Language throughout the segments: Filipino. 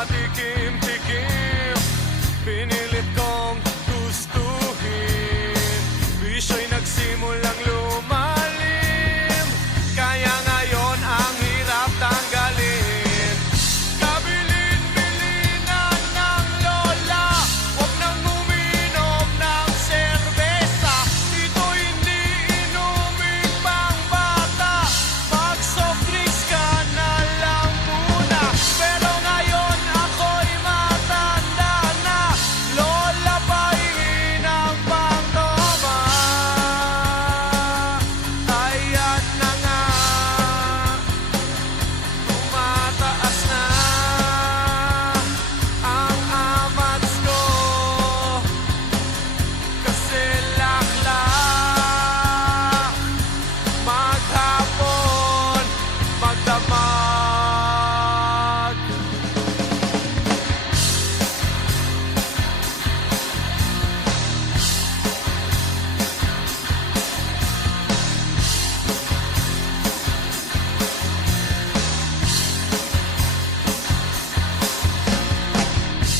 patikim-tikim, pinilit kong gustuhin. Bisyo'y nagsimulang lumalim, kaya ngayon ang hirap tanggalin. Kabilin-bilinan ng lola, huwag nang uminom ng serbesa. Ito hindi inuming pangbata, mag-soft drinks ka na lang muna. Pero ngayon ako'y matanda na, lola pahingi ng pangtoma. Ayan na nga, tumataas na ang amats ko, kasi laklak maghapon magdamag.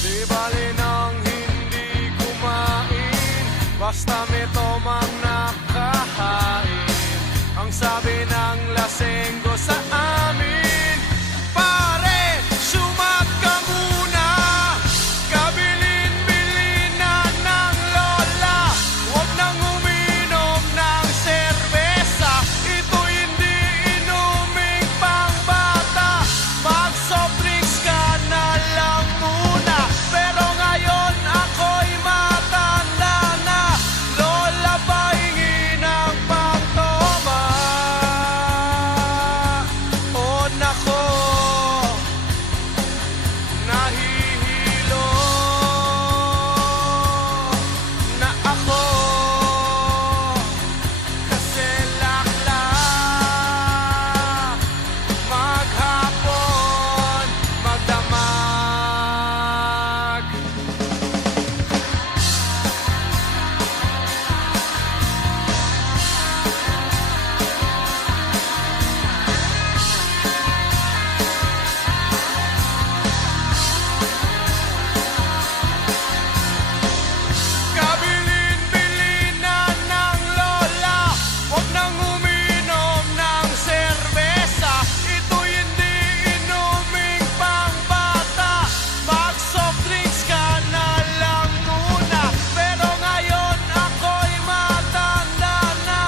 Di bali nang hindi kumain, basta may tomang nakahain. Ang sabi ng lasenggo sa amin, pare, sumat ka muna. Kabilin-bilinan ng lola, huwag nang uminom ng serbesa. Ito hindi inuming pangbata, mag-soft drinks ka na lang muna. Pero ngayon ako'y matanda na, lola pahingi ng pangtoma. Oh nako, nahihilo na ako, kasi laklak maghapon magdamag. Kabilin-bilinan ng lola, huwag nang uminom ng serbesa. Ito hindi inuming pangbata, mag-soft drinks ka na lang muna. Pero ngayon ako'y matanda na,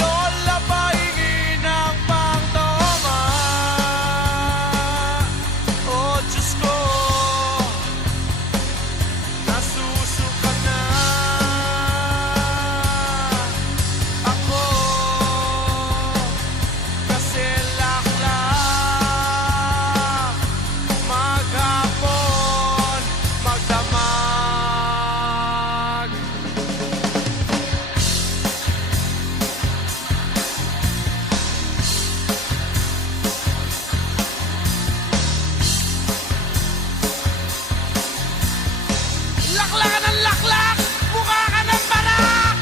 lola pahingi ng pangtoma. Oh Diyos ko, nasusuka na ako, kasi laklak maghapon magdamag. Laklak ka ng laklak, mukha ka ng barak.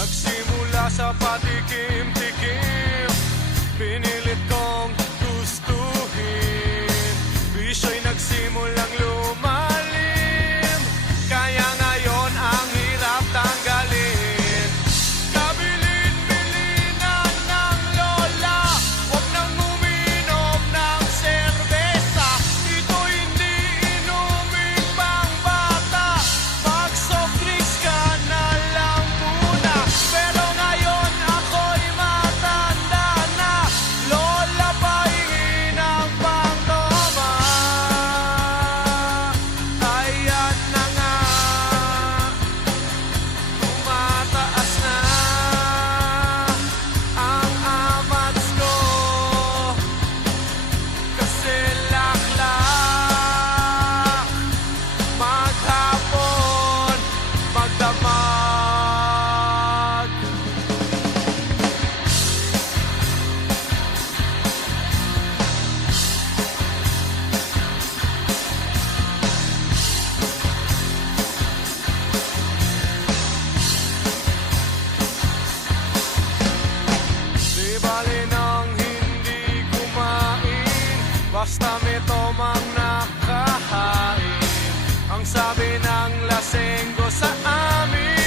Nagsimula sa patikim-tikim, pinilit kong gustuhin. Bisyo'y nagsimulang lumalim, kaya ngayon ang hirap tanggalin. Kabilin-bilinan ng lola, huwag nang uminom ng serbesa. Ito hindi inuming pangbata, mag-soft drinks ka na lang muna. Pero ngayon basta may tomang nakahain. Ang sabi ng lasenggo sa amin,